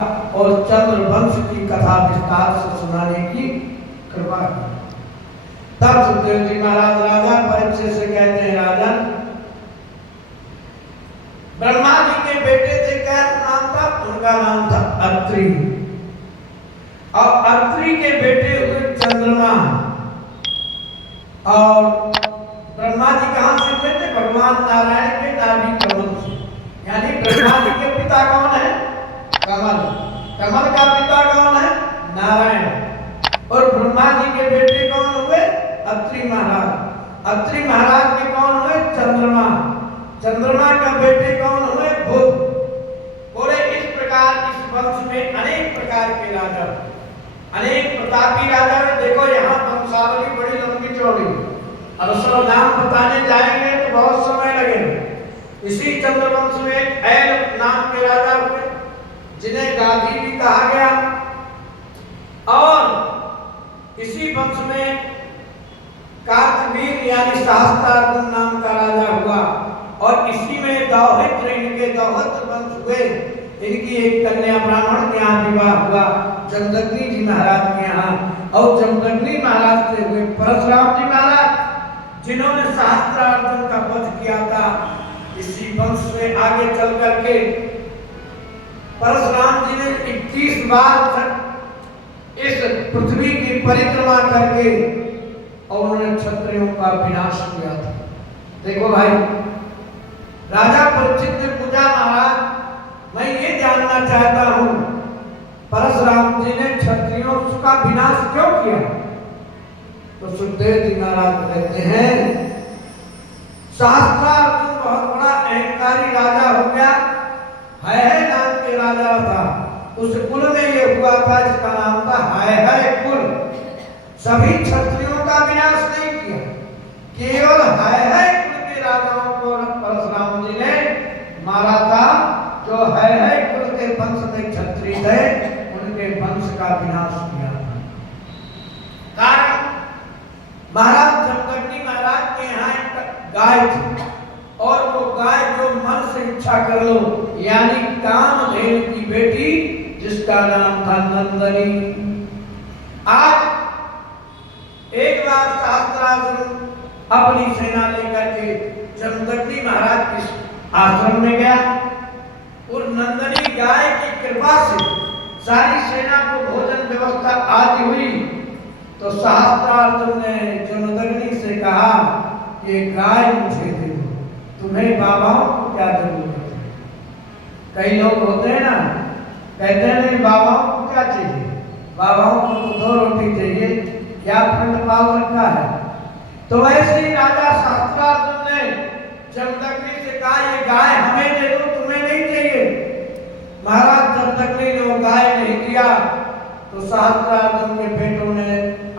और चंद्रवंश की कथा विस्तार से सुनाने की कृपा की। तब सुखदेव जी महाराज राजा परीक्षित से कहते हैं, राजन ब्रह्मा जी के बेटे थे, क्या नाम था उनका? नाम था अत्रि। और अत्रि के बेटे हुए चंद्रमा। और ब्रह्मा जी कहां से हुए थे? भगवान नारायण के नाभि कमल से। यानी ब्रह्मा जी के पिता कौन है? कमल। कमल का पिता कौन है? नारायण। और ब्रह्मा जी के बेटे कौन हुए? अत्रि महाराज। अत्रि महाराज के कौन हुए? चंद्रमा। चंद्रमा का बेटे कौन हुए? बुध। बोले इस प्रकार इस वंश में अनेक प्रकार के राजा, अनेक प्रतापी राजा है। देखो यहाँ वंशावली बड़ी लंबी चौड़ी, अब सब नाम बताने जाएंगे तो बहुत समय लगेगा। इसी चंद्रवंश में ऐल नाम के राजा हुए, जिन्हें गाधी भी कहा गया। और इसी वंश में कार्तवीर यानी सहस्त्रार्जुन नाम का राजा हुआ। और इसी में दौहित्र, इनके दौहित्र वंश हुए। इनकी एक कन्या ब्राह्मण के यहाँ विवाह हुआ, जमदग्नि जी महाराज के यहाँ। और जमदग्नि महाराज से हुए परशुराम जी महाराज, जिन्होंने सहस्त्रार्जुन का वध किया था। इसी वंश में आगे चल करके परशुराम जी ने 21 बार इस पृथ्वी की परिक्रमा करके और उन्होंने क्षत्रियों का विनाश किया था। देखो भाई, राजा परीक्षित ने पूछा, महाराज मैं ये जानना चाहता हूं परशुराम जी ने क्षत्रियों का विनाश क्यों किया? तो सुखदेव जी महाराज कहते हैं, सहस्त्रार्जुन बहुत बड़ा अहंकारी राजा हो गया है नाम के राजा था। उस कुल में ये हुआ था, इसका नाम था है कुल। सभी क्षत्रियों का विनाश नहीं किया, केवल है कुल के राजाओं को परशुराम जी ने मारा था। जो है कुल के वंश में क्षत्रिय थे, उनके वंश का विनाश किया था। कारण महाराज जमदग्नि महाराज के यहाँ एक गाय थी, और वो गाय जो मन से इच्छा कर लो, यानी कामधेनु की बेटी, जिसका नाम था नंदनी। आज एक बार सहस्त्रार्जुन अपनी सेना लेकर के जमदग्नि महाराज के आश्रम में गया, और नंदनी गाय की कृपा से सारी सेना को भोजन व्यवस्था आदि हुई। तो सहस्त्रार्जुन ने जमदग्नि से कहा कि गाय मुझे दे दो, तुम्हें बाबाओं को क्या जरूरत है? कई लोग होते हैं ना, कहते हैं नहीं बाबाओं को क्या चाहिए, बाबाओं को तो 2 रोटी चाहिए, क्या फंड पाल रखा है। तो वैसे ही राजा सहस्त्रार्जुन ने जमदग्नि से कहा, ये गाय हमें दे दो, तुम्हें नहीं चाहिए। महाराज जमदग्नि ने वो गाय नहीं दिया, तो सहस्त्रार्जुन के बेटों ने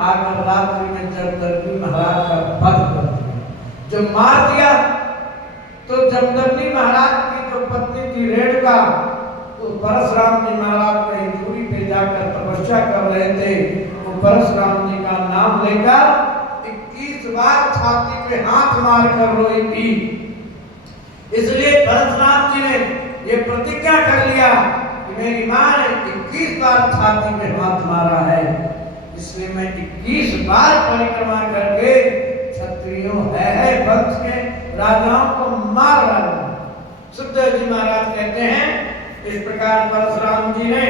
आकर रात्रि में जमदग्नि महाराज का वध कर दिया। जब मार दिया तो जमदग्नि महाराज की जो पत्नी थी रेणुका, तो परशुराम जी महाराज कहीं दूरी पे जाकर तपस्या कर रहे थे। वो परशुराम जी का नाम लेकर 21 बार छाती पे हाथ मार कर रोई थी। इसलिए परशुराम जी ने ये प्रतिज्ञा कर लिया कि मेरी मां ने 21 बार छाती पे हाथ मारा है, इसलिए मैं 21 बार परिक्रमा करके क्षत्रियों है वंश के राजाओं को मार रहा हूं। सुखदेव जी महाराज कहते हैं, इस प्रकार परशुराम जी ने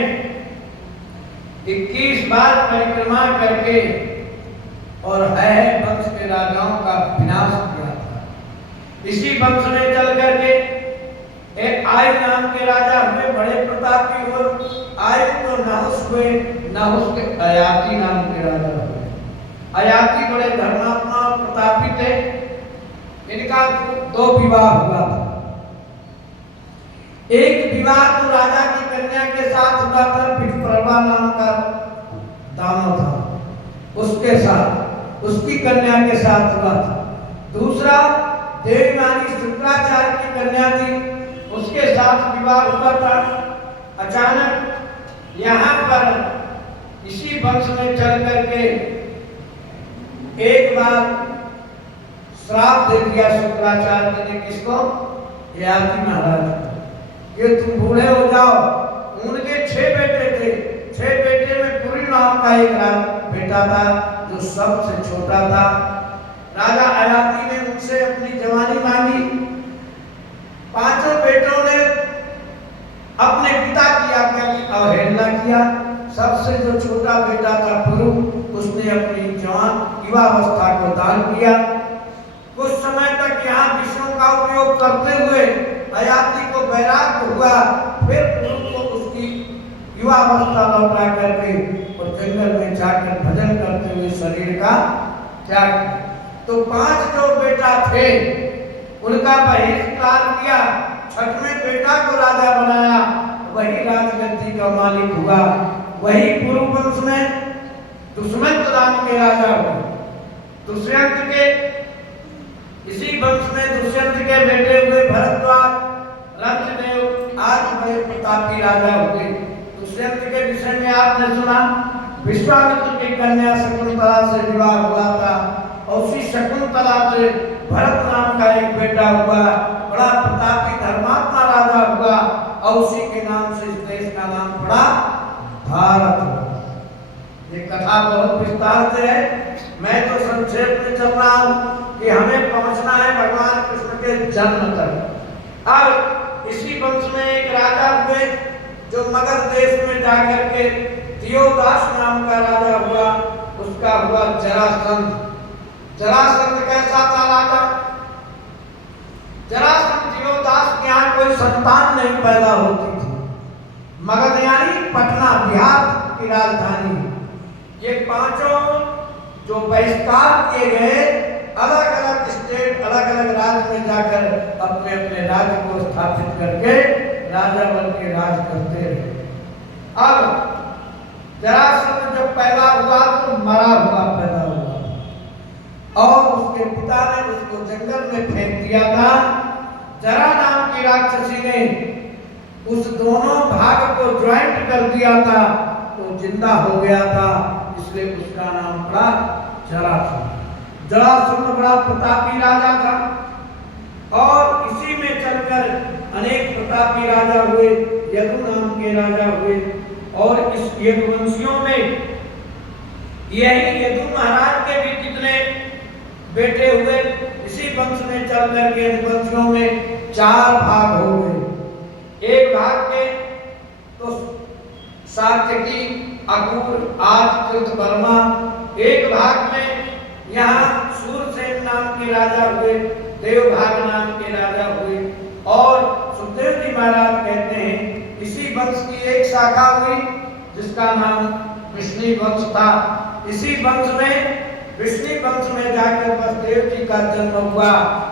21 बार परिक्रमा करके और है वंश के राजाओं का विनाश किया था। इसी वंश में चल करके एक आयु नाम के राजा हुए, बड़े प्रतापी हुए। आयु तो नहुस हुए, नहुस के अयाति नाम के राजा हुए। अयाति बड़े धर्मात्मा और प्रतापी थे। इनका 2 विवाह हुआ था। एक विवाह तो राजा की कन्या के साथ हुआ था, पिठप्रभा नाम का दानव था, उसके साथ, उसकी कन्या के साथ हुआ था। दूसरा देवयानी शुक्राचार्य की कन्या थी, उसके साथ विवाह हुआ था। अचानक यहाँ पर इसी वंश में चल करके एक बार श्राप दे दिया शुक्राचार्य ने। किसको? ययाति महाराज, ये तुम बूढ़े हो जाओ। उनके 6 बेटे का एक बेटा था जो सबसे छोटा था। राजा ययाति ने उनसे अपनी जवानी मांगी। पांचों बेटों ने अपने पिता की आज्ञा की अवहेलना किया। सबसे जो छोटा बेटा था पुरु, उसने अपनी जवान युवावस्था को दान किया। कुछ समय तक यहाँ विषयों का उपयोग करते हुए ययाति को वैराग्य हुआ। फिर पुरु को उसकी युवावस्था लौटा करके और जंगल में जाकर भजन करते हुए शरीर का त्याग। तो 5 जो बेटा थे उनका बहिष्कार किया। 6वें बेटा को राजा बनाया, वही राजगद्दी का मालिक हुआ। वही पुरु वंश में दुष्यंत नाम के राजा हुए। दुष्यंत के इसी वंश में दुष्यंत के बेटे हुए भरद्वाज, रंजदेव आज बड़े प्रतापी राजा हुए। दुष्यंत के विषय में आपने सुना, विश्वामित्र की कन्या शकुंतला से विवाह हुआ था और उसी शकुंतला से भरत नाम का एक बेटा हुआ। बड़ा प्रतापी धर्मात्मा राजा हुआ और उसी के नाम से इस देश का नाम पड़ा भारत। ये कथा बहुत विस्तार से है, मैं तो संक्षेप में चल रहा हूँ कि हमें पहुंचना है भगवान कृष्ण के जन्म तक। अब इसी वंश में एक राजा हुए जो मगध देश में जाकर के दियोदास नाम का राजा हुआ। उसका हुआ जरासंध। जरासंध कैसा था राजा? जरासंध दियोदास के यहाँ कोई संतान नहीं पैदा होती थी। मगध यानी पटना, बिहार की राजधानी। ये 5 जो बहिष्कार किए गए, अलग अलग स्टेट, अलग अलग राज्य में जाकर अपने अपने राज्य को स्थापित करके राजा बन के राज करते रहे। अब जरासंध जब पैदा हुआ तो मरा हुआ पैदा हुआ और उसके पिता ने उसको जंगल में फेंक दिया था। जरा नाम की राक्षसी ने उस दोनों भाग को ज्वाइंट कर दिया था तो जिंदा हो गया था, इसलिए उसका नाम पड़ा जरासंध। जरासंध बड़ा प्रतापी राजा था और इसी में चलकर अनेक प्रतापी राजा हुए। यदु नाम के राजा हुए और इस यदुवंशियों में यही यदु महाराज के भी कितने बेटे हुए। इसी वंश में चल करके यदुवंशियों में 4 भाग हो गए। एक भाग के तो सात्यकी, अकूर, आज, कृतवर्मा। एक भाग में यहाँ सूरसेन नाम के राजा हुए, देवभाग नाम के राजा हुए और सुखदेव जी महाराज कहते हैं इसी वंश की एक शाखा हुई जिसका नाम विष्णु वंश था। इसी वंश में विष्णु वंश में जाकर वसुदेव जी का जन्म हुआ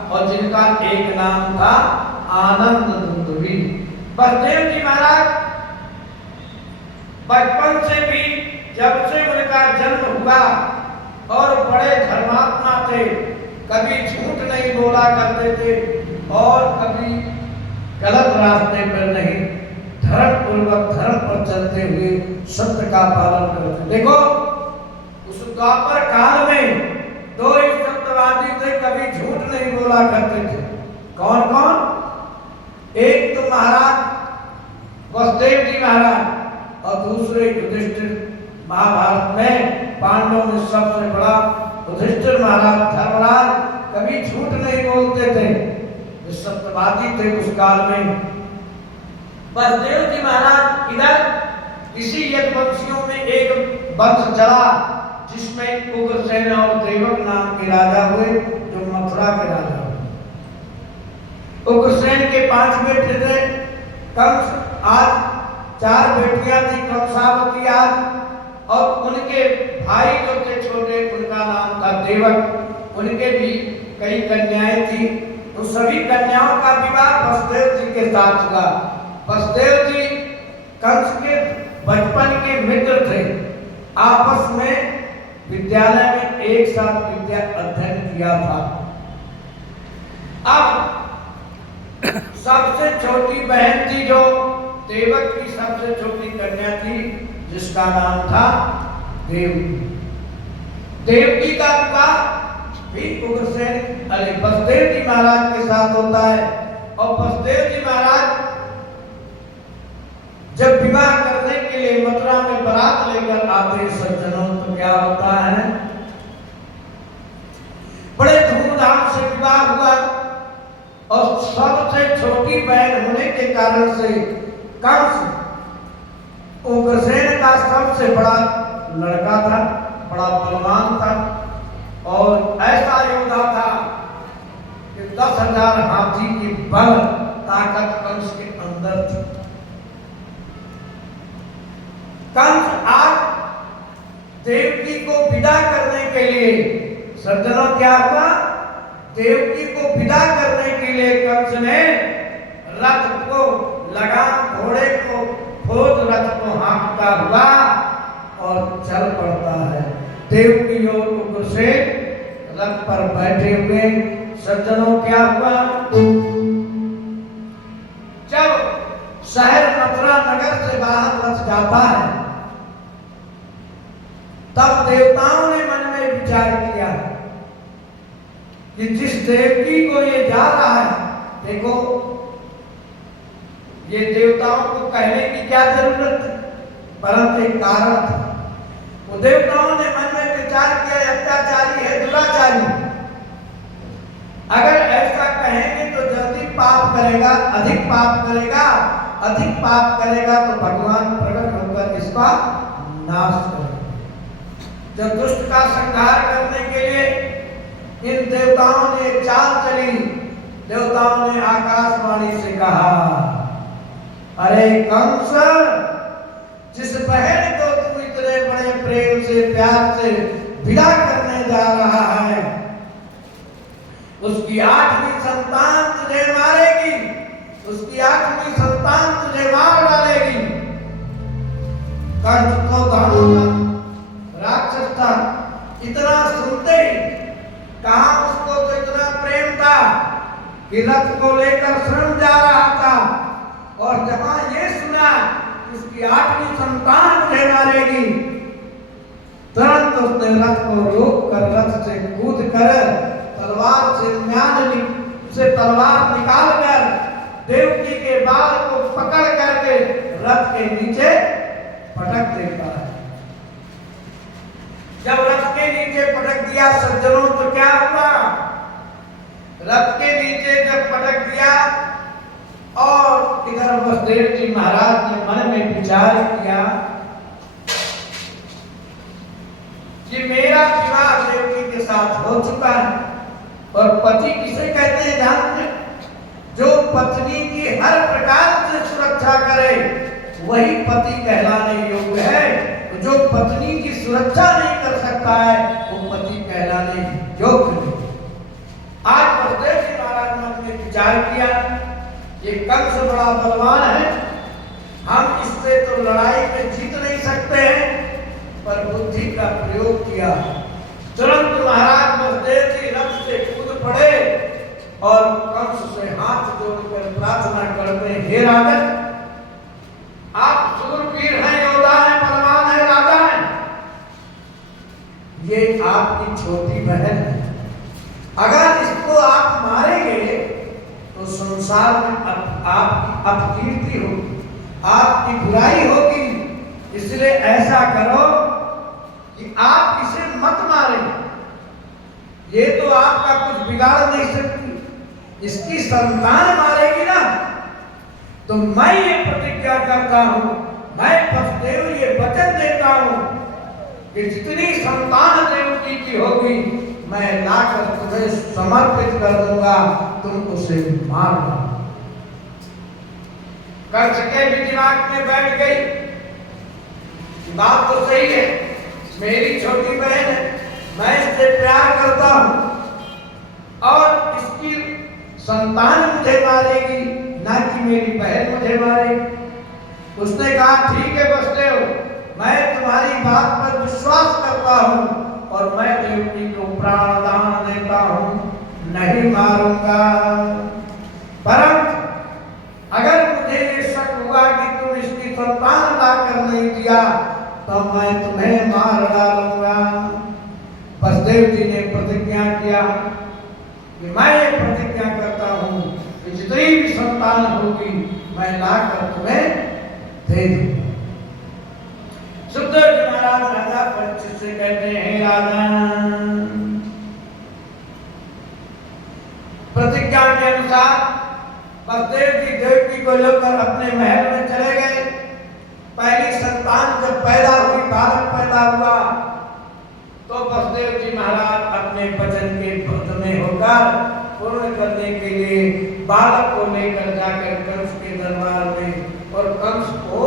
और जिनका एक नाम था आनंद दुंदुभी। वसुदेव जी महाराज बचपन से भी जब से उनका जन्म हुआ और बड़े धर्मात्मा थे, कभी झूठ नहीं बोला करते थे और कभी गलत रास्ते पर नहीं, धर्म पूर्वक धर्म पर चलते हुए सत्य का पालन करते। देखो उस द्वापर काल में 2 ही सत्यवादी थे, कभी झूठ नहीं बोला करते थे। कौन कौन? एक तो महाराज वसुदेव जी महाराज और दूसरे युधिष्ठिर। महाभारत में पांडवों में सबसे बड़ा युधिष्ठिर महाराज धर्मराज, कभी झूठ नहीं बोलते थे, सत्यवादी थे उस काल में। वसुदेव जी महाराज इधर इसी यदुवंशियों में एक वंश चला जिसमें उग्रसेन और देवक नाम के राजा हुए जो मथुरा के राजा हुए। उग्रसेन के 5 बेटे थे। कंस, आज 4 बेटियां थी, कंसावती आज, और उनके भाई जो थे छोटे उनका नाम था देवक। उनके भी कई कन्याएं थी। तो सभी कन्याओं का विवाह वसुदेव जी के साथ हुआ। वसुदेव जी कंस के बचपन के मित्र थे। आपस में विद्यालय में एक साथ विद्या अध्ययन किया था। अब सबसे छोटी बहन थी जो देवक की सबसे छोटी कन्या थी जिसका नाम था देवकी। देवकी का विवाह भी उग्रसेन अरे वसुदेव जी महाराज के साथ होता है। और वसुदेव जी महाराज जब विवाह करने के लिए मथुरा में बारात लेकर आते सज्जनों तो क्या होता है, बड़े धूमधाम से विवाह हुआ और सबसे छोटी बहन होने के कारण से कंस उग्रसेन का सबसे बड़ा लड़का था, बड़ा बलवान था और ऐसा योद्धा था कि 10,000 हाथी की बल ताकत कंस के अंदर थी। कंस आज देवकी को विदा करने के लिए, सज्जनों क्या हुआ, देवकी को विदा करने के लिए कंस ने रथ को लगाम घोड़े को खोद रथ को हाँकता हुआ और चल पड़ता है। देवकी और उग्रसेन रथ पर बैठे हुए। सज्जनों क्या हुआ, जब शहर मथुरा नगर से बाहर रथ जाता है तब देवताओं ने मन में विचार किया कि जिस देवकी को ये जा रहा है, देखो ये देवताओं को कहने की क्या जरूरत है, परंतु एक कारण था। वो देवताओं ने मन में विचार किया अत्याचारी है, दुराचारी, अगर ऐसा कहेंगे तो जल्दी पाप करेगा, अधिक पाप करेगा, अधिक पाप करेगा तो भगवान प्रकट होकर इसका नाश करेगा। जब दुष्ट का संहार करने के लिए इन देवताओं ने चाल चली, देवताओं ने आकाशवाणी से कहा, अरे कंस, जिस बहन को तू इतने बड़े प्रेम से प्यार से विदा करने जा रहा है, उसकी 8वीं संतान तुझे मारेगी, उसकी 8वीं संतान तुझे मार डालेगी। कंस तो दानों का राक्षस था, इतना सुनते ही कहा उसको तो इतना प्रेम था कि रथ को लेकर स्वयं जा रहा था और जहां ये सुना उसकी 8वीं संतान मुझे मारेगी, तुरंत उसने रथ को रोक कर रथ से कूद कर तलवार से तलवार निकाल कर देवकी के बाल को पकड़ करके रथ के नीचे पटक देता है। जब रथ के नीचे पटक दिया सज्जनों तो क्या हुआ, रथ के नीचे जब पटक दिया और इधर वसुदेव जी महाराज ने मन में विचार किया कि मेरा विवाह देवकी के साथ हो चुका है। और पति किसे कहते हैं जानते हैं? जो पत्नी की हर प्रकार से सुरक्षा करे वही पति कहलाने योग्य है। जो पत्नी की सुरक्षा नहीं कर सकता है वो पति कहलाने योग्य नहीं। आज वसुदेव जी महाराज मन ने विचार किया, ये कंस बड़ा बलवान है, हम इससे तो लड़ाई में जीत नहीं सकते हैं, पर बुद्धि का प्रयोग किया। तुरंत महाराज वसुदेव जी रथ से कूद पड़े और कंस से हाथ जोड़कर प्रार्थना करते, हे राजन, आप शूरवीर हैं, योद्धा हैं, बलवान हैं, राजा हैं, ये आपकी छोटी बहन है, अगर इसको आप मारेंगे तो संसार में आपकी अपकीर्ति होगी, आपकी बुराई होगी। इसलिए ऐसा करो कि आप इसे मत मारें, ये तो आपका कुछ बिगाड़ नहीं सकती, इसकी संतान मारेगी ना, तो मैं ये प्रतिज्ञा करता हूं, मैं वसुदेव ये वचन देता हूं कि जितनी संतान देवकी की होगी मैं लाकर तुम्हें समर्पित कर दूंगा, तुम उसे मार दो। कंस के भी दिमाग में बैठ गई, बात तो सही है, मेरी छोटी बहन है, मैं इससे प्यार करता हूं और इसकी संतान मुझे मारेगी, ना कि मेरी बहन मुझे मारेगी। उसने कहा, ठीक है वसुदेव, मैं तुम्हारी बात पर विश्वास करता हूं और मैं देवकी को प्राण दान देता हूं, नहीं मारूंगा। परंतु अगर मुझे ये शक हुआ कि तुम इसकी संतान लाकर नहीं दिया तो मैं तुम्हें मार डालूंगा। वसुदेव जी ने प्रतिज्ञा किया कि मैं ये प्रतिज्ञा करता हूं कि जितनी भी संतान होगी मैं लाकर तुम्हें दे दूंगा। सुखदेव जी महाराज राजन। प्रतिज्ञा के अनुसार वसुदेव जी देवकी को लेकर अपने महल में चले गए। पहली संतान जब पैदा हुई, बालक पैदा हुआ, तो वसुदेव जी महाराज अपने वचन के पद में होकर पूर्ण करने के लिए बालक को लेकर जाकर कंस के दरबार में और कंस को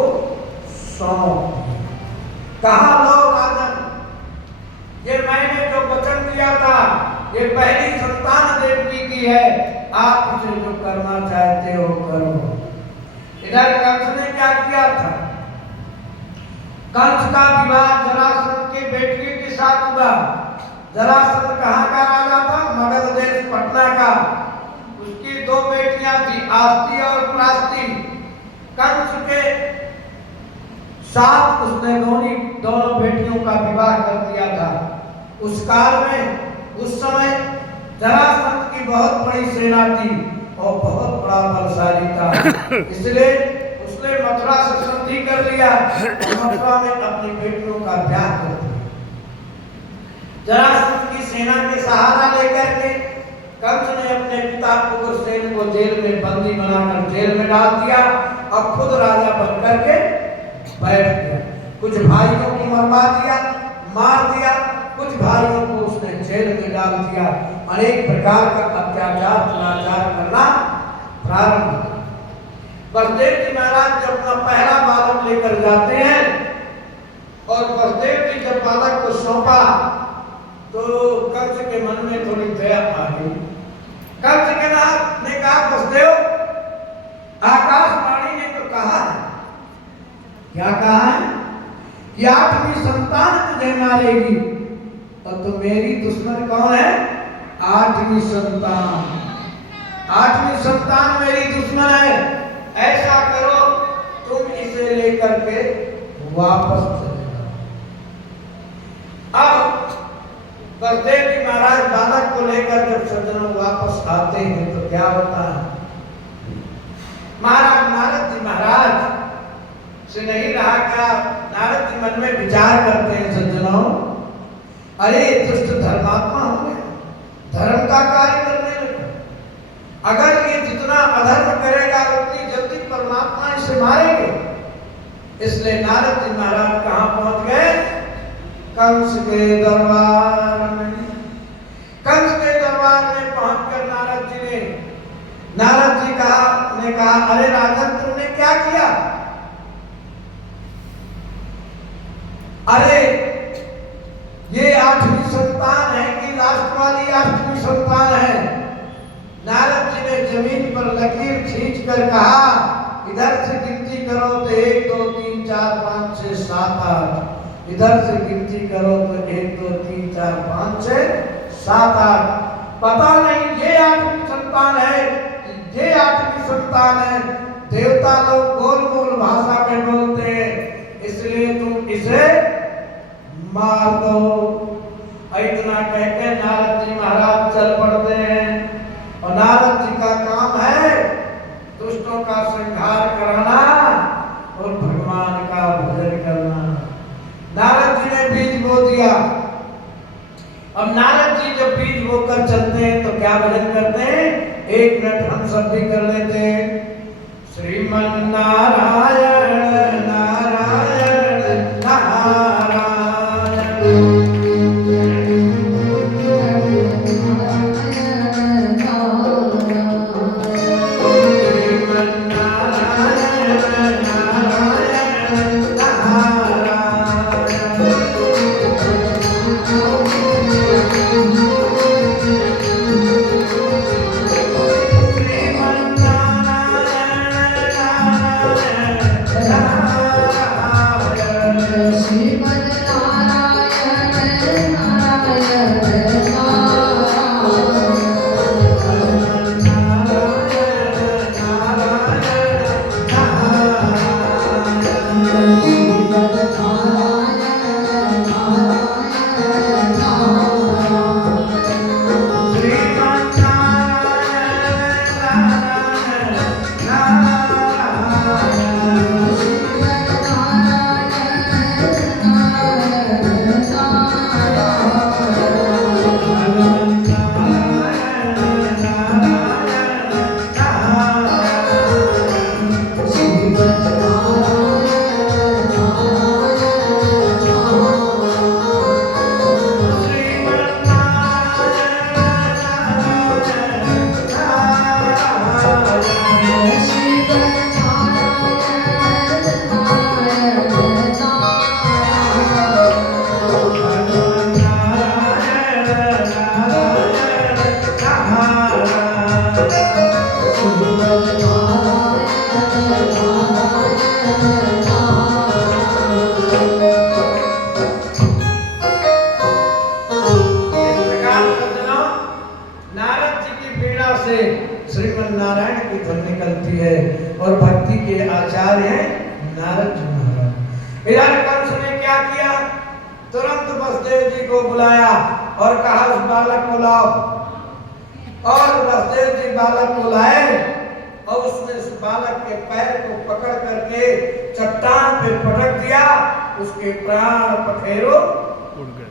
सौंप कहा, लो राजन, ये मैंने जो वचन दिया था, ये पहली संतान देवकी की है, आप इसे जो करना चाहते हो करो। इधर कंस ने क्या किया था? कंस का विवाह जरासंध की बेटी के साथ हुआ। जरासंध कहाँ का राजा था? मगध देश पटना का। उसकी दो बेटियां थी, आस्ती और प्रास्ती। कंस के साथ उसने दोनों बेटियों का विवाह कर दिया था। उस काल में, उस समय जरासंध की बहुत बड़ी सेना थी और बहुत बड़ा बलशाली था। इसलिए उसने मथुरा से संधि कर लिया और मथुरा में अपनी बेटियों का ब्याह कर दिया। जरासंध की सेना के सहारा लेकर के कंस ने अपने पिता उग्रसेन को जेल में बंदी बनाकर जेल में डाल दिया और खुद राजा बनकर के बैठ गया। कुछ भाइयों को मरवा दिया, मार दिया, कुछ भाइयों को उसने जेल में डाल दिया। अनेक प्रकार का अत्याचार अनाचार करना प्रारंभ किया। वसुदेव जी महाराज जब अपना पहला बालक लेकर जाते हैं और वसुदेव जी जब बालक को सौंपा तो कंस के मन में थोड़ी दया आ गई। कंस के नाथ ने कहा, वसुदेव, आकाशवाणी ने तो कहा है, क्या कहा है कि 8वीं संतान तुझे मारेगी। तो मेरी दुश्मन कौन है? 8वीं संतान। 8वीं संतान मेरी दुश्मन है। ऐसा करो, तुम इसे लेकर के वापस चले जाओ। अब वसुदेव जी महाराज बालक को लेकर जब सज्जनों वापस आते हैं तो क्या होता है? महाराज नारद जी महाराज से नहीं रहा क्या? नारद जी मन में विचार करते हैं, सज्जनों, अरे दुष्ट धर्मात्मा हो गए, धर्म का कार्य करने लगे। अगर ये जितना अधर्म करेगा उतनी जल्दी परमात्मा इसे मारेंगे। इसलिए नारद जी महाराज कहाँ पहुंच गए? कंस के दरबार में। कंस के दरबार में पहुंचकर नारद जी ने कहा, अरे राजन, तुमने क्या किया? अरे ये 8वीं संतान है कि लास्ट वाली 8वीं संतान है? नारद जी ने जमीन पर लकीर खींच कर कहा, इधर से गिनती करो तो 1 2 3 4 5 6 7 8। इधर से गिनती करो तो 1 2 3 4 5 6 7 8। पता नहीं ये 8वीं संतान है, ये 8वीं संतान है। देवता लोग गोल मोल भाषा में बोलते हैं, इसलिए तुम इसे मार दो। इतना कहकर नारद जी महाराज चल पड़ते हैं और नारद जी का काम है दुष्टों का संहार कराना और भगवान का भजन करना। नारद जी ने बीज बो दिया। अब नारद जी जब बीज बोकर चलते हैं तो क्या भजन करते हैं? 1 मिनट हम सब भी कर लेते हैं। श्रीमन नारायण नारायण नारायण। इधर कंस ने क्या किया, तुरंत वसुदेव जी को बुलाया और कहा उस बालक को लाओ, और वसुदेव जी बालक को लाए और उसने उस बालक के पैर को पकड़ करके चट्टान पे पटक दिया, उसके प्राण पखेरु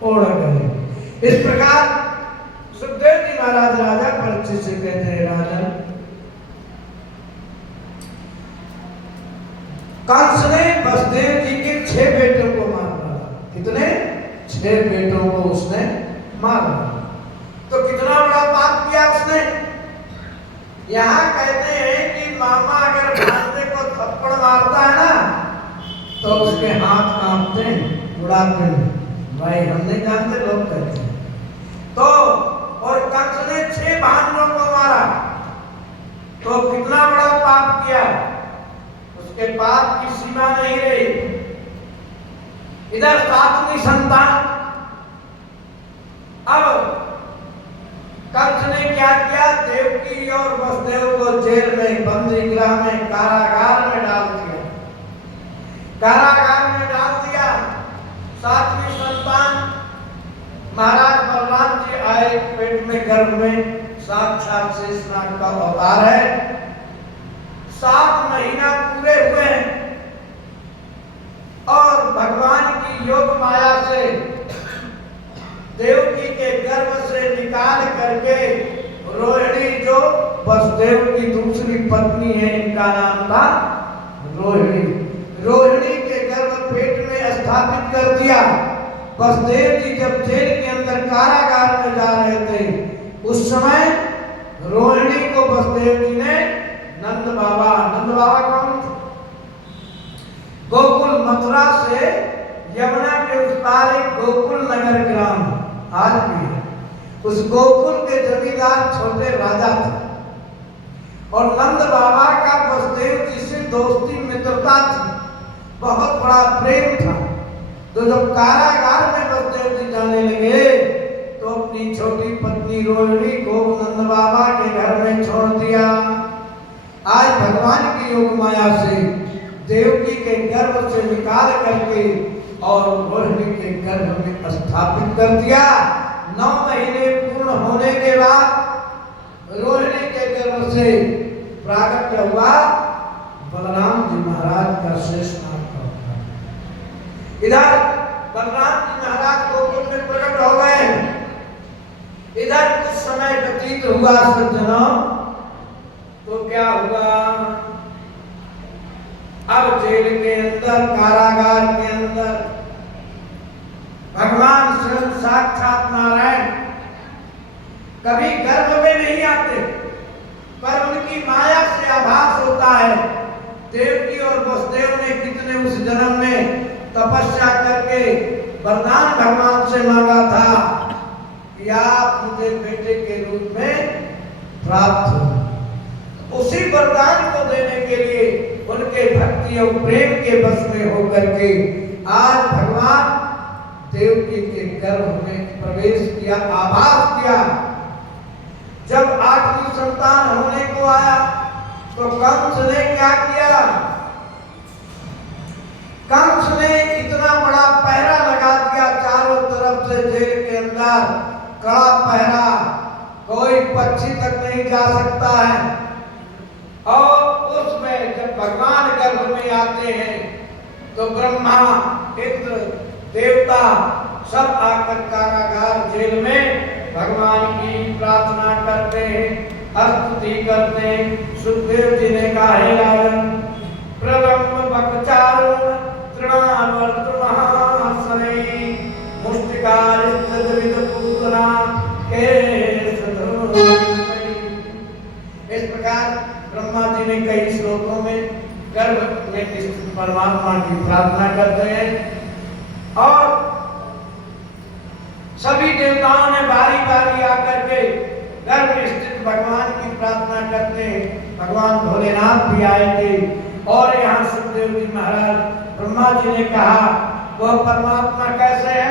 उड़ गए। इस प्रकार सुखदेव जी महाराज राजा परीक्षित से कहते हैं, राजन कंस ने वसुदेव जी के 6 बेटों को मार डाला। कितने? 6 बेटों को उसने मार डाला। तो कितना बड़ा पाप किया उसने। यहाँ कहते हैं कि मामा अगर भांजे को थप्पड़ मारता है ना तो उसके हाथ कांपते हैं, उड़ाते हैं। भाई हम नहीं जानते, लोग कहते हैं। तो और कंस ने 6 भांजों को मारा, तो कितना बड़ा पाप किया, उसके पाप की सीमा नहीं रही। इधर 7वीं संतान, अब कंस ने क्या किया, देवकी और वसुदेव को जेल में, बंदी गृह में, कारागार में डाल दिया। कारागार में डाल दिया। 7वीं संतान महाराज बलराम जी आए, पेट में गर्भ में साक्षात शेषनाग का अवतार है। 7 महीना पूरे हुए और भगवान की योग माया से देवकी के गर्भ से निकाल करके रोहिणी, जो वसुदेव की दूसरी पत्नी है, इनका नाम था रोहिणी, रोहिणी के गर्भ पेट में स्थापित कर दिया। वसुदेव जी जब जेल के अंदर कारागार में जा रहे थे, उस समय रोहिणी को वसुदेव जी ने नंद बाबा कौन थे? गोकुल, मथुरा से यमुना के उस पार एक गोकुल नगर ग्राम आज भी है। उस गोकुल के जमींदार छोटे राजा थे और नंद बाबा का वसुदेव जी से दोस्ती मित्रता थी, बहुत बड़ा प्रेम था। तो जब कारागार में वसुदेव जी जाने लगे तो अपनी छोटी पत्नी रोहिणी को नंद बाबा के घर में छोड़ दिया। आज भगवान की योग माया से देवकी के गर्भ से निकाल करके और रोहिणी के गर्भ में स्थापित कर दिया। 9 महीने पूर्ण होने के बाद रोहिणी के गर्भ से प्राकट हुआ बलराम जी महाराज का शेषनाग का अवतार। इधर बलराम जी महाराज गोकुल में प्रकट हो गए। इधर कुछ समय व्यतीत हुआ सज्जनों, तो क्या हुआ, अब जेल के अंदर, कारागार के अंदर भगवान स्वयं साक्षात नारायण कभी गर्भ में नहीं आते, पर उनकी माया से आभास होता है। देवकी और वसुदेव ने कितने उस जन्म में तपस्या करके वरदान भगवान से मांगा था कि आप मुझे बेटे के रूप में प्राप्त हो। उसी वरदान को देने के लिए उनके भक्ति और प्रेम के बस में होकर के आज भगवान देवकी के गर्भ में प्रवेश किया, आभास किया। जब 8वीं संतान होने को आया तो कंस ने क्या किया, कंस ने इतना बड़ा पहरा लगा दिया चारों तरफ से, जेल के अंदर कड़ा पहरा, कोई पक्षी तक नहीं जा सकता है। और उसमें जब भगवान गर्भ में आते हैं तो ब्रह्मा, इंद्र, देवता सब आकर कारागार जेल में भगवान की प्रार्थना करते हैं, स्तुति करते हैं। सुखदेव जी ने कहा, हे राजन, प्रलंब वक्चारुण तृणावर्त महासने मुष्टिकारित पूतना के सदो। इस प्रकार ब्रह्मा जी ने कई श्लोकों में गर्भ में स्थित परमात्मा की प्रार्थना करते हैं और सभी देवताओं ने बारी बारी आकर के गर्भ में स्थित भगवान की प्रार्थना करते हैं। भगवान भोलेनाथ भी आए थे और यहाँ सुखदेव जी महाराज, ब्रह्मा जी ने कहा वह परमात्मा कैसे है,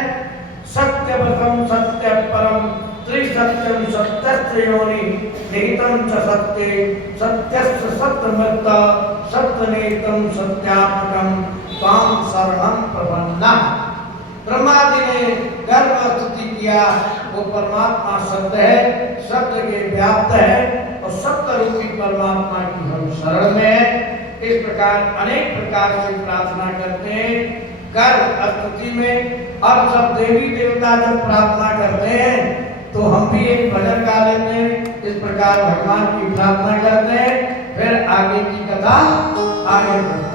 सत्यवतम सत्य परम त्रिसत्यम सत्यस्य योनि निहितम च सत्ये सत्यस्य सत्यमृत सत्यनेतम सत्यात्मकम त्वां शरणं प्रपन्नः। ब्रह्मा जी ने गर्भ स्तुति किया, वो परमात्मा शब्द है, शब्द के व्याप्त है और शब्द रूपी परमात्मा की हम शरण में है। इस प्रकार अनेक प्रकार से प्रार्थना करते हैं गर्भ स्तुति में। अब सब देवी देवता जब प्रार्थना करते हैं तो हम भी एक भजन गा लेते हैं, इस प्रकार भगवान की प्रार्थना करते हैं, फिर आगे की कथा आगे बढ़ते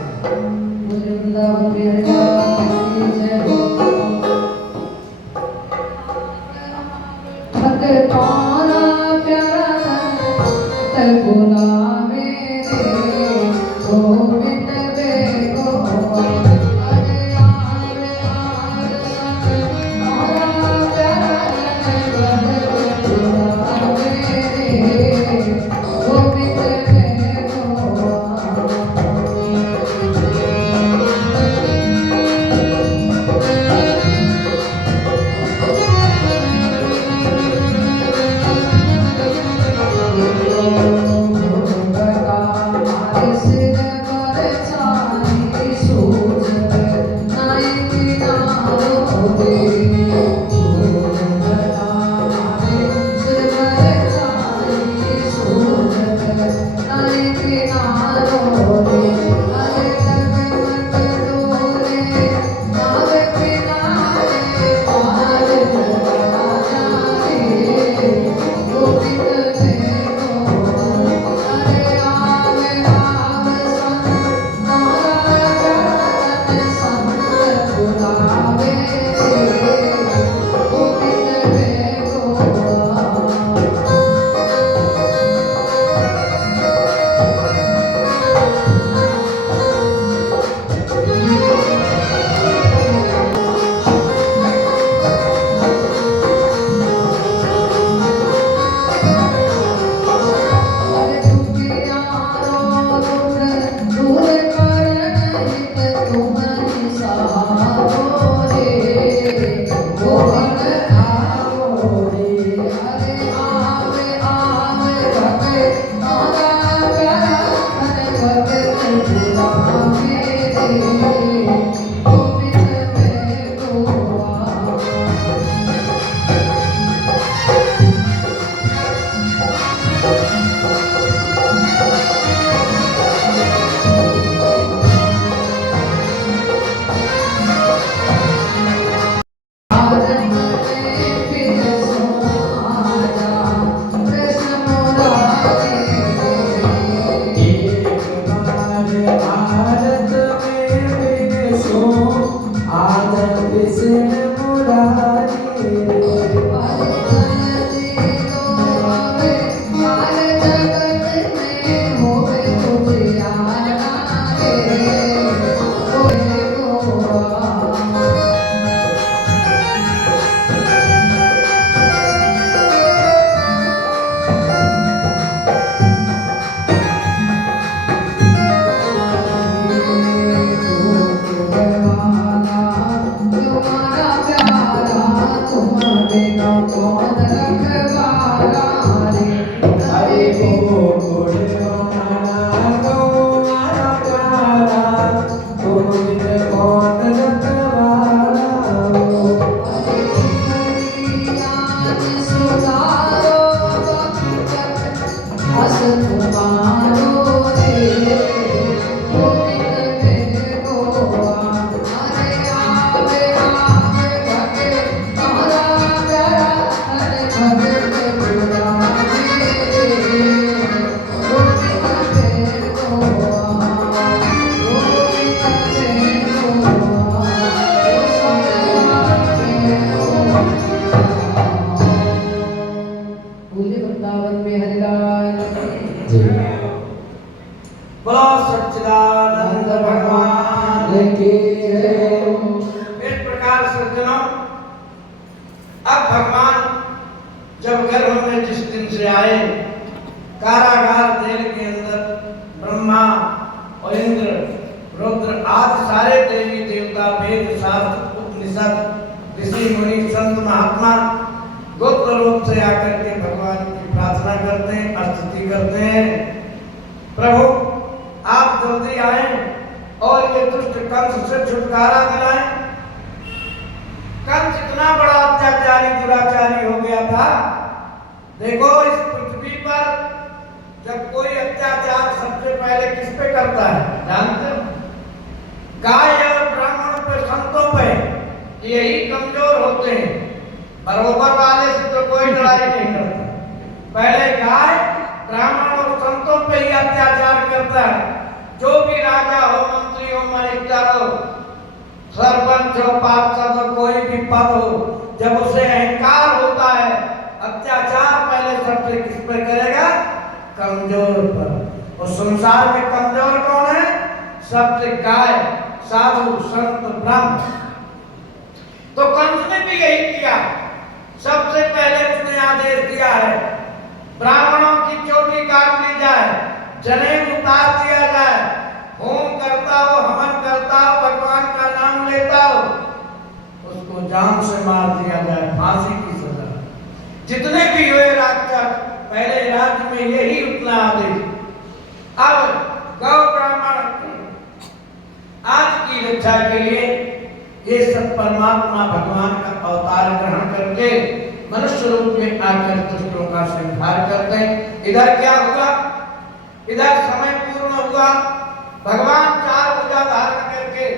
के दुष्ट कंस से छुटकारा दिलाएं। कंस इतना बड़ा अत्याचारी दुराचारी हो गया था। देखो इस पृथ्वी पर जब कोई अत्याचार सबसे पहले किस पे करता है जानते हो? गाय और ब्राह्मणों पे, संतों पे। यही कमजोर होते हैं, बरोबर वाले से तो कोई लड़ाई नहीं करता। पहले गाय, ब्राह्मण और संतों पे ही अत्याचार करता है। जो भी राजा हो, मंत्री हो, मजिस्टर हो, सरपंच हो, पार्षद हो, कोई भी पद हो, जब उसे अहंकार होता है, अत्याचार पहले सबसे किस पर करेगा? कमजोर पर। और संसार में कमजोर कौन है? सबसे गाय, साधु, संत, ब्राह्मण। तो कंस ने भी यही किया। सबसे पहले उसने आदेश दिया है ब्राह्मणों की चोटी काट ली जाए, जनेऊ उतार दिया जाए, होम करता हो, हवन करता हो, भगवान का नाम लेता हो, उसको जान से मार दिया जाए, फांसी की सजा। जितने भी हुए राक्षस, पहले राज्य में यही उतना आदेश। अब गौ ब्राह्मण आज की रक्षा के लिए ये सब परमात्मा भगवान का अवतार ग्रहण करके मनुष्य रूप में आकर दुष्टों का संहार करते हैं। इधर क्या हुआ? इधर समय पूर्ण हुआ। भगवान 4 भुजा धारण करके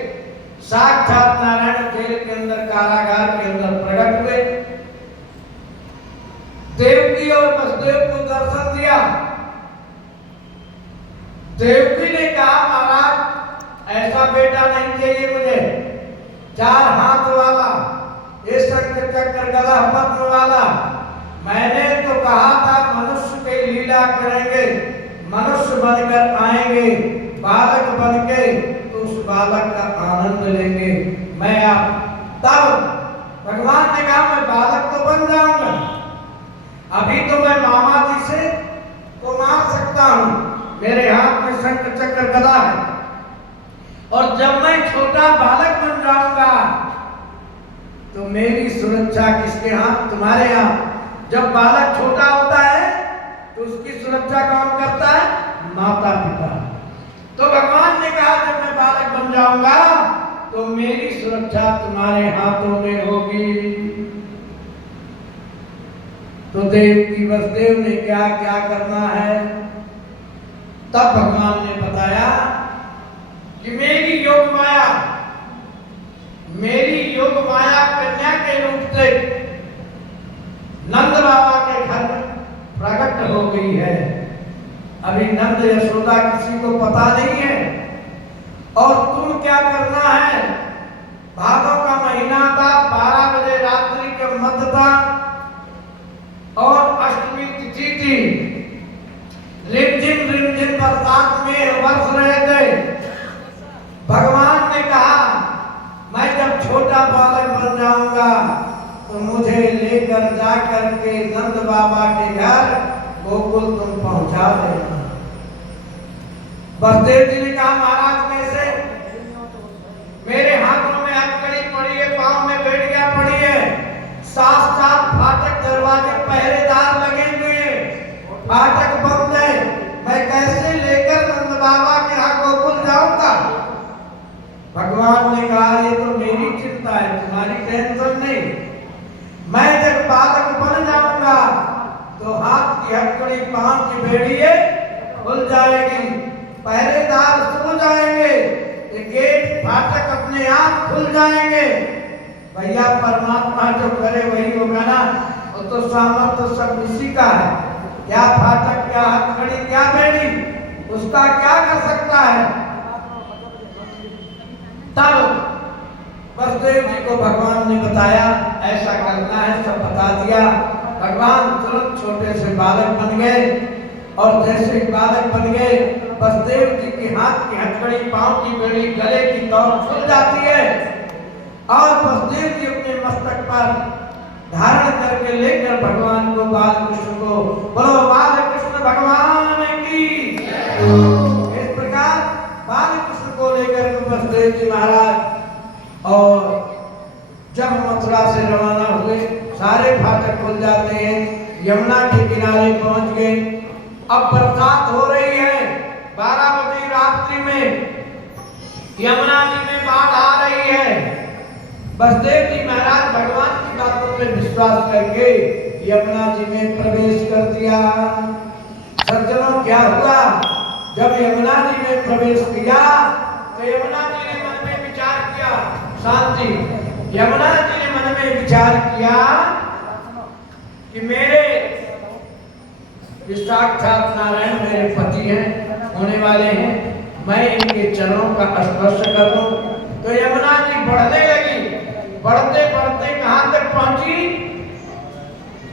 साक्षात नारायण जेल के अंदर, कारागार के अंदर प्रकट हुए। देवकी और वसुदेव को दर्शन दिया। देवकी ने कहा महाराज ऐसा बेटा नहीं चाहिए मुझे, 4 हाथ वाला, ये शंख चक्र गदा पद्म वाला। मैंने तो कहा था मनुष्य के लीला करेंगे, मनुष्य बनकर आएंगे, बालक बनके तो उस बालक का आनंद लेंगे। मैं आप तब भगवान ने कहा मैं बालक तो बन जाऊंगा, अभी तो मैं मामा जी से तो मार सकता हूं, मेरे हाथ में शंख चक्र गदा है। और जब मैं छोटा बालक बन जाऊंगा तो मेरी सुरक्षा किसके हाथ? तुम्हारे हाथ। जब बालक छोटा होता है तो उसकी सुरक्षा कौन करता है? माता पिता। तो भगवान ने कहा जब मैं बालक बन जाऊंगा तो मेरी सुरक्षा तुम्हारे हाथों में होगी। तो देवकी वसुदेव ने क्या क्या करना है, तब भगवान ने बताया कि मेरी योग माया कन्या के रूप से नंद बाबा के घर प्रकट हो गई है। अभी नंद यशोदा किसी को पता नहीं है। और तुम क्या करना है? भादों का महीना था, 12 बजे रात्रि के मध्य था और अष्टमी तिथि थी। रिमझिम बरसात में बरस रहे थे। भगवान ने कहा मैं जब छोटा बालक बन जाऊंगा तो मुझे लेकर जा करके नंद बाबा के घर गोकुल तुम पहुंचा देना। वसुदेव जी ने कहा महाराज कैसे? मेरे हाथों में हथकड़ी पड़ी है, पांव में बेड़ियां पड़ी है, 7 फाटक दरवाजे पहरेदार लगे हुए हैं, फाटक बंद है, मैं कैसे लेकर नंद बाबा के यहाँ गोकुल जाऊंगा? भगवान ने कहा ये तो मेरी चिंता है, तुम्हारी टेंशन नहीं। मैं जब बालक बन जाऊंगा तो हाथ की हथकड़ी, पांव की बेड़ियां खुल जाएगी, पहरेदार सो जाएंगे, ये गेट फाटक अपने आप खुल जाएंगे। भैया परमात्मा जो करे वही होगा ना, वो तो सामर्थ्य सब इसी का है। क्या फाटक, क्या हथकड़ी, क्या बेड़ी, उसका क्या कर सकता है? तब वसुदेव जी को भगवान ने बताया ऐसा करना है, सब बता दिया। भगवान तुरंत छोटे से बालक बन गए और जैसे ही बालक बन गए वसुदेव जी के हाथ की हथकड़ी, पांव की बेड़ी, गले की तौर खुल जाती है और वसुदेव जी अपने मस्तक पर धारण करके लेकर भगवान को, बालकृष्ण को, बोलो बालकृष्ण भगवान की। इस प्रकार बालकृष्ण को लेकर वसुदेव जी महाराज और जब मथुरा से रवाना हुए, सारे फाटक खुल जाते हैं, यमुना के किनारे पहुंच गए। अब बरसात हो रही है, 12 बजे रात्रि में यमुना जी में बाढ़ आ रही है। बसदेव जी महाराज भगवान की बातों पे विश्वास करके यमुना जी में प्रवेश कर दिया। सज्जनों, क्या हुआ? जब यमुना जी में प्रवेश किया तो यमुना जी ने मन में विचार किया, शांति। यमुना जी ने मन में विचार किया कि मेरे साक्षात नारायण मेरे पति हैं, होने वाले हैं, मैं इनके चरणों का स्पर्श कर लूं। तो यमुना जी बढ़ने लगी। बढ़ते बढ़ते कहां तक पहुंची?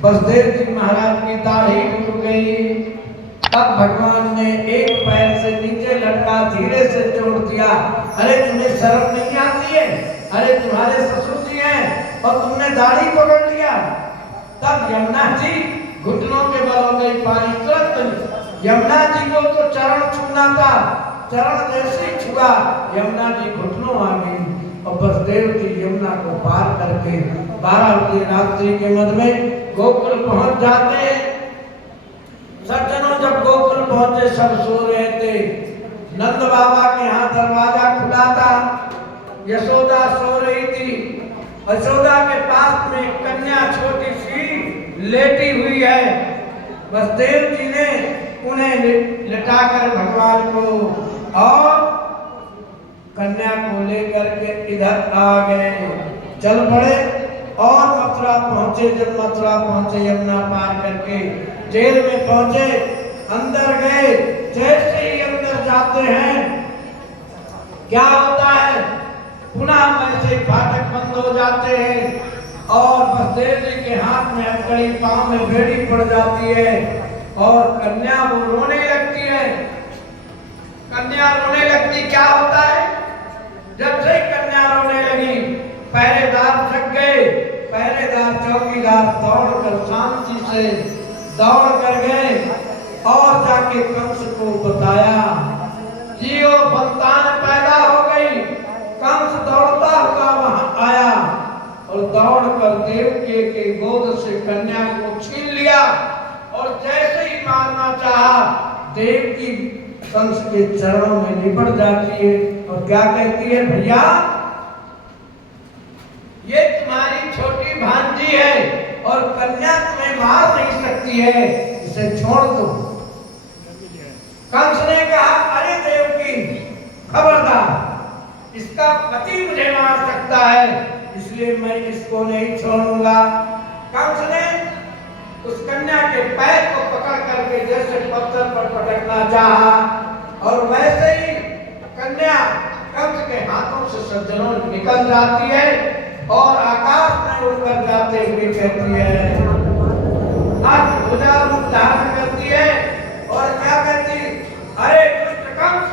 बसदेव जी महाराज की दाढ़ी टूट गई। तब भगवान ने एक पैर से नीचे लटका धीरे से जोड़ दिया। अरे तुम्हें शर्म नहीं आती है? अरे तुम्हारे ससुर जी हैं और तुमने दाढ़ी पकड़ लिया। तब यमुना जी घुटनों के बल हो गई पानी तुरंत। यमुना जी को तो चरण छूना था, चरण जैसे ही छुआ यमुना जी घुटनों आ गई और बसदेव जी यमुना को पार करके 12 बजे रात्रि के मध्य में गोकुल पहुंच जाते हैं। सज्जनों, जब गोकुल पहुंचे सब सो रहे थे। नंद बाबा के यहाँ दरवाजा खुला था। यशोदा सो रही थी। यशोदा के पास में कन्या छोटी सी लेटी हुई है। बसदेव जी ने उन्हें लिटाकर भगवान को और कन्या को लेकर के इधर आ गए, चल पड़े और मथुरा पहुंचे। जब मथुरा पहुंचे यमुना पार करके जेल में पहुंचे, अंदर गए। जैसे ही अंदर जाते हैं क्या होता है? पुनः वैसे फाटक बंद हो जाते हैं और बसदेव जी के हाथ में हथकड़ी, पांव में बेड़ी पड़ जाती है और कन्या वो रोने लगती है। कन्या रोने लगती, क्या होता है? जब से कन्या रोने लगी पहरेदार जग गए। पहरेदार चौकीदार दौड़कर शांति से दौड़ कर गए और जाके कंस को बताया, जियो संतान पैदा हो गई। कंस दौड़ता हुआ वहां आया और दौड़कर देवकी के गोद से कन्या को छीन लिया और जैसे ही मारना चाहा देवकी कंस के चरणों में लिपट जाती है और क्या कहती है, भैया ये तुम्हारी छोटी भांजी है और कन्या तुम्हें मार नहीं सकती है, इसे छोड़ दो। कंस ने कहा, अरे देवकी खबरदार, इसका पति मुझे मार सकता है, इसलिए मैं इसको नहीं छोड़ूंगा। कंस ने उस कन्या के पैर को पकड़ करके जैसे पत्थर पर पटकना चाहा और वैसे ही कन्या कंस के हाथों से सज्जनों निकल जाती है और आकाश में उड़कर जाते हुए कहती है, आज भुजा रूप धारण करती है और क्या कहती, अरे दुष्ट कंस,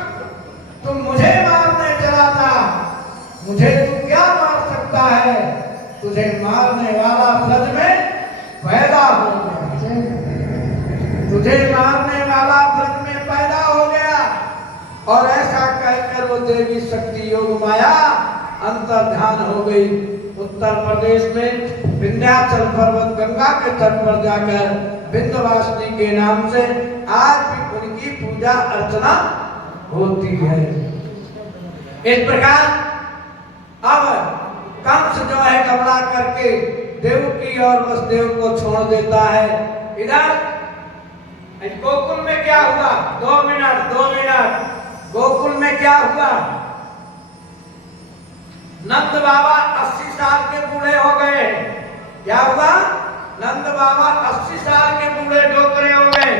तुम मुझे मारने चला था, मुझे तू क्या मार सकता है? तुझे मारने वाला ब्रज में पैदा हो गया, तुझे मारने वाला ब्रज में पैदा हो गया। और ऐसा कहकर वो देवी शक्ति योग माया अंतर्ध्यान हो गई। उत्तर प्रदेश में विंध्याचल पर्वत गंगा के तट पर जाकर विंध्यवासिनी के नाम से आज भी उनकी पूजा अर्चना होती है। इस प्रकार अब कंस जो है घबरा करके देवकी और वसुदेव को छोड़ देता है। इधर गोकुल में क्या हुआ? 2 मिनट। गोकुल में क्या हुआ? नंद बाबा 80 साल के बूढ़े हो गए। क्या हुआ? नंद बाबा 80 साल के बूढ़े डोकरे हो गए।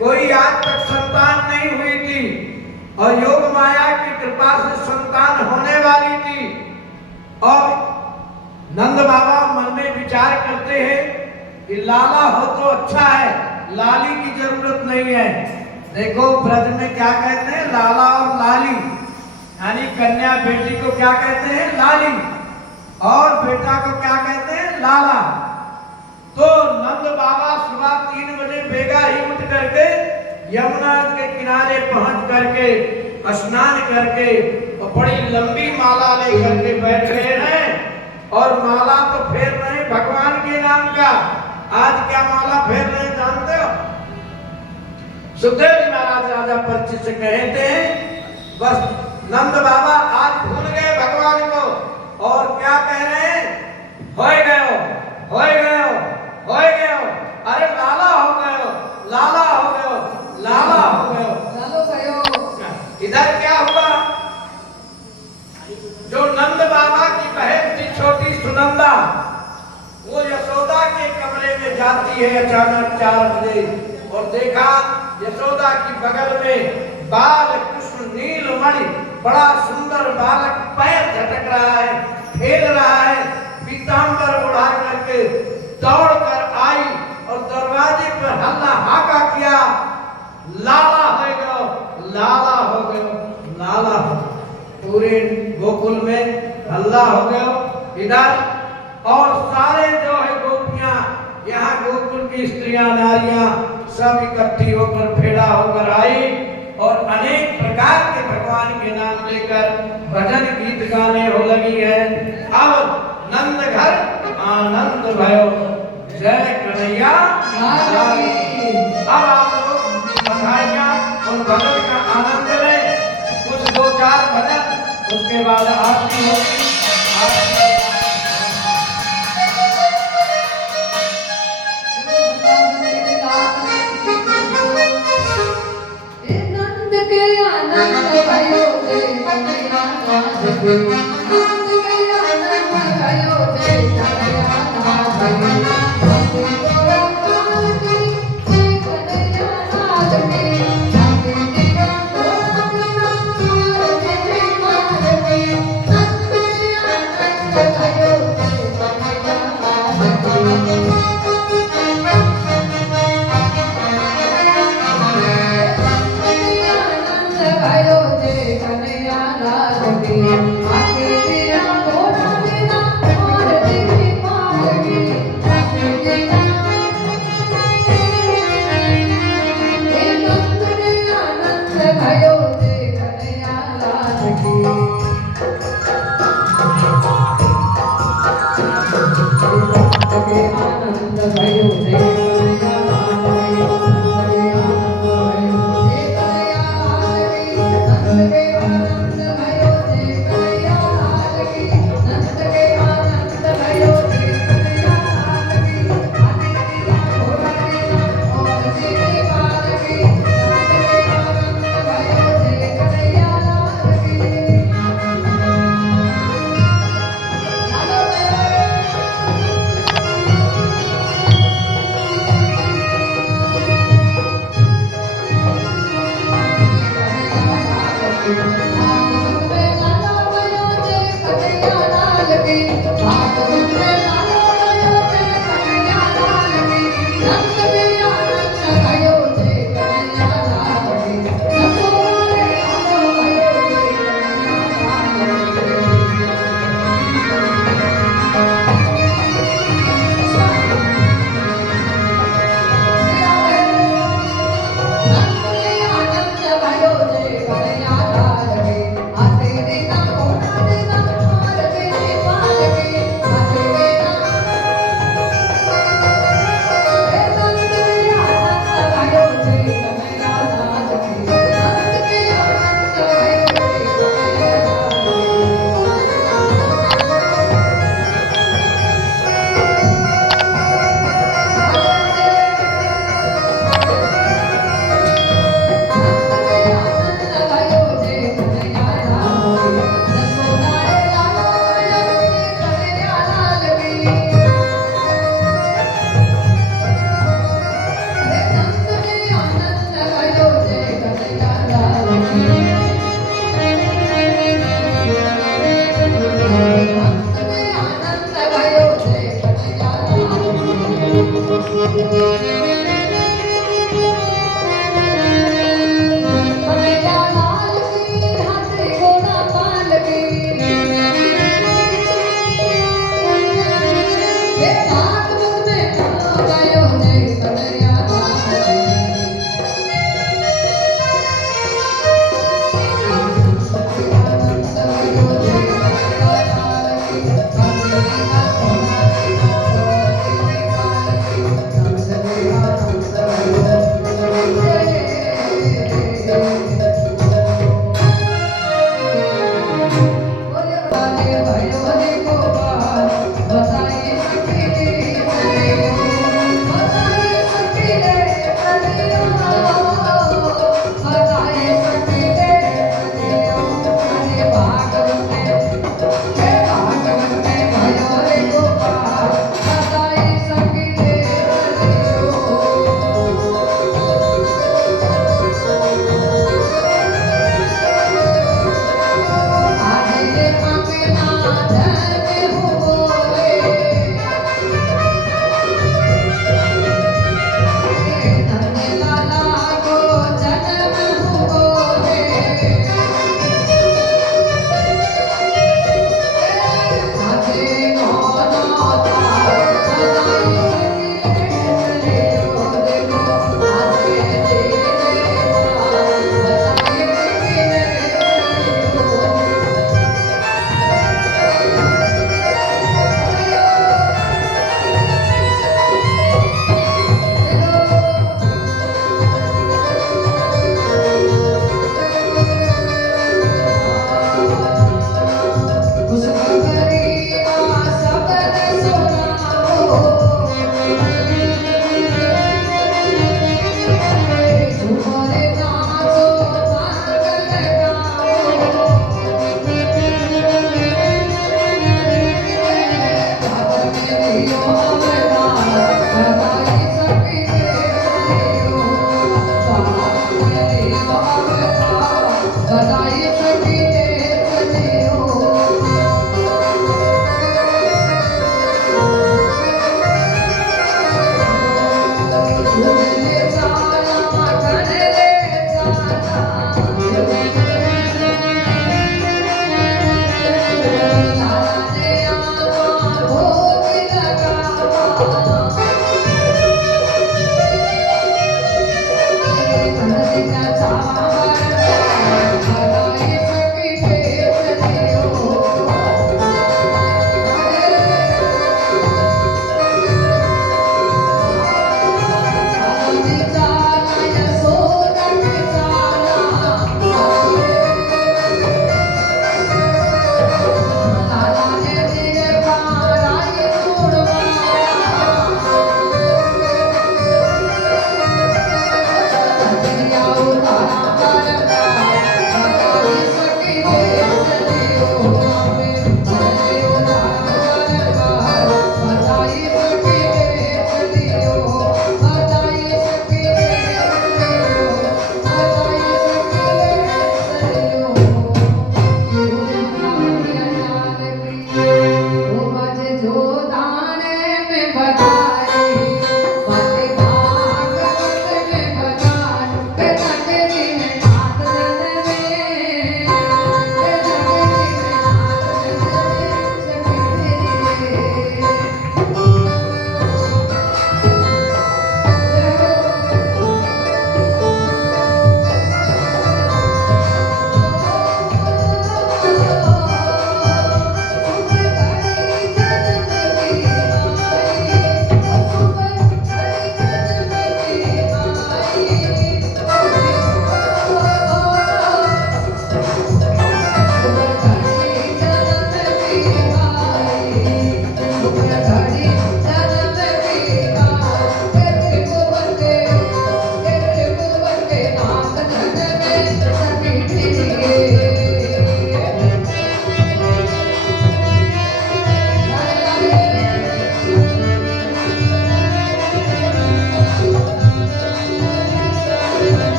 कोई आज तक संतान नहीं हुई थी और योग माया की कृपा से संतान होने वाली थी। और नंद बाबा मन में विचार करते हैं कि लाला हो तो अच्छा है, लाली की जरूरत नहीं है। देखो ब्रज में क्या कहते हैं, लाला और लाली, यानी कन्या बेटी को क्या कहते हैं, लाली, और बेटा को क्या कहते हैं, लाला। तो नंद बाबा सुबह 3 बजे बेगा ही उठ करके यमुना के किनारे पहुंच करके स्नान करके और बड़ी लंबी माला लेकर के बैठ गए हैं और माला तो फेर रहे भगवान के नाम का। आज क्या माला फेर रहे जानते हो? सुखदेव जी महाराज राजा परीक्षित से कहे थे, बस नंद बाबा आज भूल गए भगवान को और क्या कह रहे हैं, होए गयो, होए गयो, होए गयो, अरे लाला हो गयो, लाला हो गयो, लाला हो गयो, लालो गयो। इधर क्या हुआ, जो नंद बाबा की बहन थी छोटी सुनंदा, वो यशोदा के कमरे में जाती है अचानक 4 बजे और देखा यशोदा की बगल में बाल कृष्ण नीलमणि बड़ा सुंदर बालक पैर झटक रहा है, खेल रहा है, पीतांबर उड़ा करके दौड़ कर आई और दरवाजे पर हल्ला हाका किया, लाला हो गयो, लाला हो गयो, लाला। पूरे गोकुल में हल्ला हो गयो इधर, और सारे जो है गोपियां, यहाँ गोकुल की स्त्रियां नारियां सब इकट्ठी होकर फेड़ा होकर आई और अनेक प्रकार के भगवान के नाम लेकर भजन गीत गाने हो लगी है। अब नंद घर आनंद भयो, जय कन्हैया। अब आप लोग बधाइयाँ और भजन का आनंद लें, कुछ 2-4 भजन, उसके बाद आरती होगी। नंद के आनंद भयो जय कन्हैया नाथ की, नंद के आनंद भयो जय कन्हैया नाथ की, नंद गोरा काल की जय कन्हैया नाथ की, नंद तेरा गोरा बिना मार दे मार की, नंद के आनंद भयो जय कन्हैया नाथ की। भयो जय कन्हैया लाल की, आके तेरा घोड़ा बिना मार दे मार की, आके तेरा हे नंद के आनंद भयो जय कन्हैया लाल की। नंद के आनंद भयो जय कन्हैया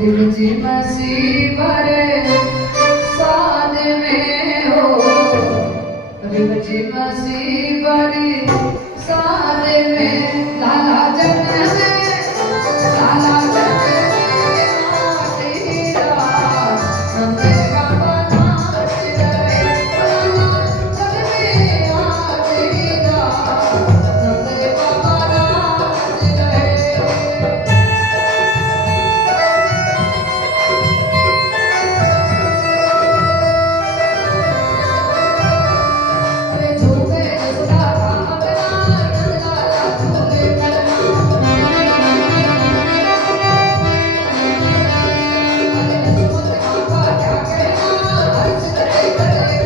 जी मसीह भरे साथ में हो जी मसीह भरे साथ में लाला जन में लाला जन में तेरा नंदे बाबा नाच रहे लाला जन में तेरा नंदे बाबा नाच रहे झूमे सदा कामना नंदलाला झूले करना अरे किस्मत आपका क्या कहना हर्ष करे करे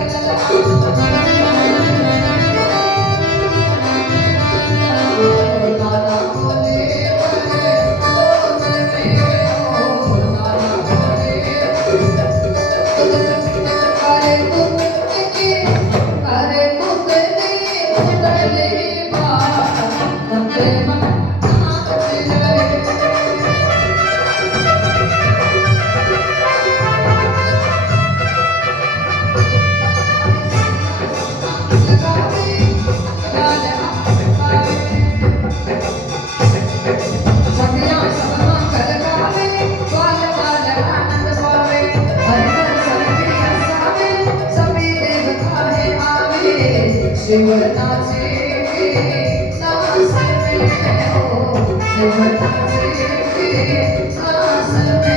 लाला बोले करे बोल में हो लाला बोले करे मुक्ति मुदले बात नंदे नाच रहे लगावे लाल आवे सखियां सब मंगल गावे ग्वाल बाल आनंद पावे हरि हर सभी हसावे सभी देवता है आवे शिव नाचे सांस में हो शिव नाचे सांस में